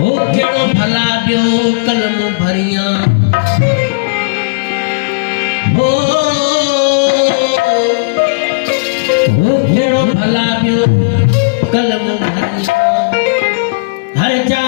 हो केड़ो भला बियो कलम भरिया हो केड़ो भला बियो कलम भरिया हर जा